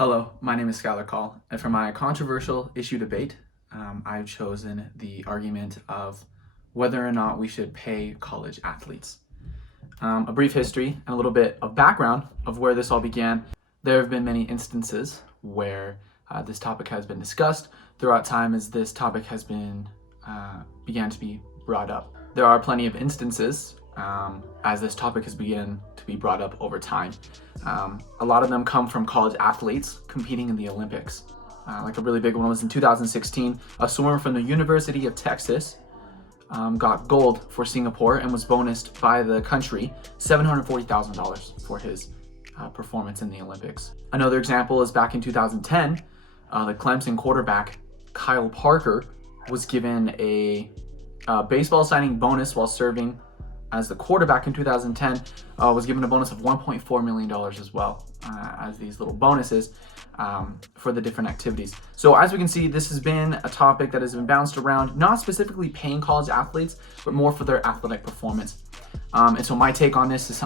Hello, my name is Skylar Call, and for my controversial issue debate, I've chosen the argument of whether or not we should pay college athletes. A brief history and a little bit of background of where this all began. There have been many instances where this topic has been discussed throughout time as this topic has been began to be brought up. There are plenty of instances as this topic has begun to be brought up over time. A lot of them come from college athletes competing in the Olympics. Like a really big one was in 2016, a swimmer from the University of Texas got gold for Singapore and was bonused by the country $740,000 for his performance in the Olympics. Another example is back in 2010, the Clemson quarterback Kyle Parker was given a baseball signing bonus while serving as the quarterback in 2010, was given a bonus of $1.4 million as well as these little bonuses for the different activities. So as we can see, this has been a topic that has been bounced around, not specifically paying college athletes, but more for their athletic performance. And so my take on this is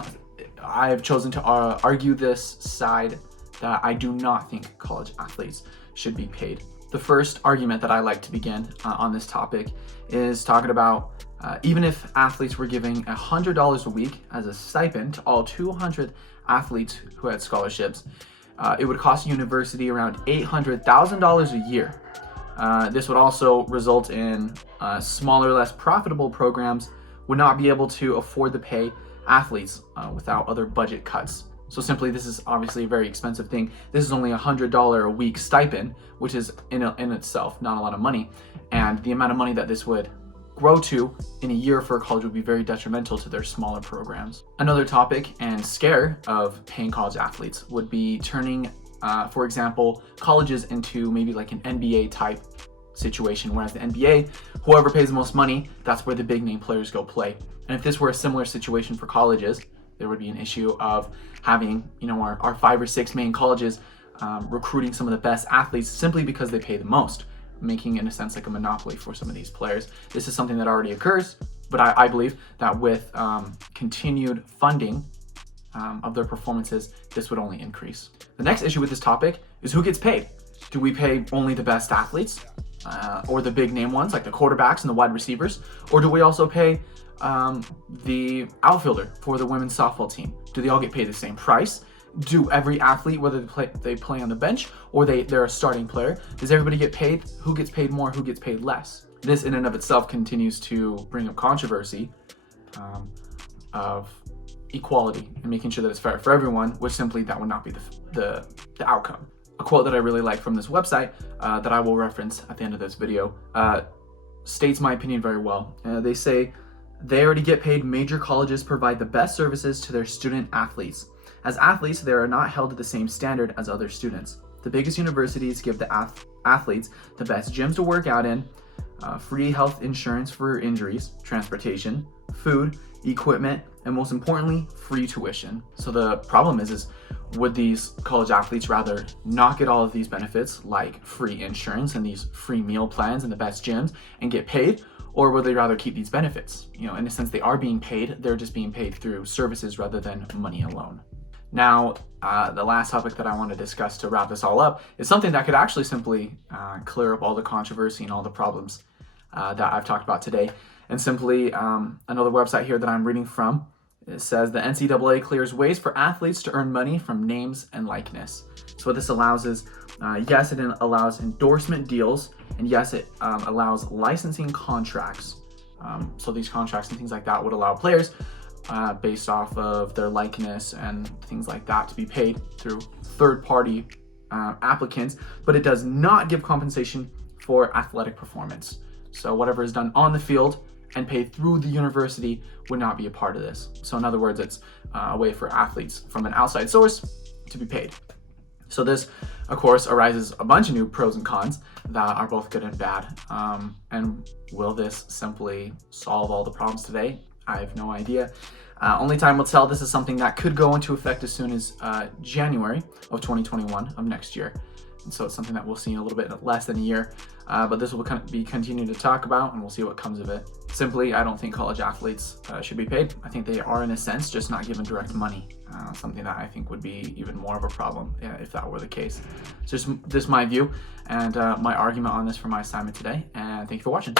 I have chosen to argue this side that I do not think college athletes should be paid. The first argument that I like to begin on this topic is talking about even if athletes were giving $100 a week as a stipend to all 200 athletes who had scholarships, it would cost a university around $800,000 a year. This would also result in smaller, less profitable programs would not be able to afford to pay athletes without other budget cuts. So simply, this is obviously a very expensive thing. This is only $100 a week stipend, which is in itself not a lot of money. And the amount of money that this would grow to in a year for a college would be very detrimental to their smaller programs. Another topic and scare of paying college athletes would be turning, for example, colleges into maybe like an NBA type situation, whereas the NBA, whoever pays the most money, that's where the big name players go play. And if this were a similar situation for colleges, there would be an issue of having, our 5 or 6 main colleges recruiting some of the best athletes simply because they pay the most, making in a sense like a monopoly for some of these players. This is something that already occurs, but I believe that with continued funding of their performances, this would only increase. The next issue with this topic is who gets paid. Do we pay only the best athletes or the big name ones like the quarterbacks and the wide receivers, or do we also pay the outfielder for the women's softball team? Do they all get paid the same price? Do every athlete, whether they play on the bench or they're a starting player, does everybody get paid? Who gets paid more? Who gets paid less? This in and of itself continues to bring up controversy of equality and making sure that it's fair for everyone, which simply that would not be the outcome. A quote that I really like from this website that I will reference at the end of this video states my opinion very well. They say, "They already get paid. Major colleges provide the best services to their student athletes. As athletes, they are not held to the same standard as other students. The biggest universities give the athletes the best gyms to work out in, free health insurance for injuries, transportation, food, equipment, and most importantly, free tuition." So the problem is would these college athletes rather not get all of these benefits like free insurance and these free meal plans and the best gyms and get paid? Or would they rather keep these benefits? In a sense, they are being paid. They're just being paid through services rather than money alone. Now, the last topic that I want to discuss to wrap this all up is something that could actually simply clear up all the controversy and all the problems that I've talked about today. And simply, another website here that I'm reading from, it says the NCAA clears ways for athletes to earn money from names and likeness. So what this allows is, yes, it allows endorsement deals, and yes, it allows licensing contracts. So these contracts and things like that would allow players based off of their likeness and things like that to be paid through third-party applicants, but it does not give compensation for athletic performance. So whatever is done on the field and paid through the university would not be a part of this. So in other words, it's a way for athletes from an outside source to be paid. So this, of course, arises a bunch of new pros and cons that are both good and bad. And will this simply solve all the problems today? I have no idea. Only time will tell. This is something that could go into effect as soon as January of 2021 of next year. so it's something that we'll see in a little bit less than a year. But this will be continued to talk about, and we'll see what comes of it. Simply, I don't think college athletes should be paid. I think they are, in a sense, just not given direct money. Something that I think would be even more of a problem if that were the case. So just my view and my argument on this for my assignment today, and thank you for watching.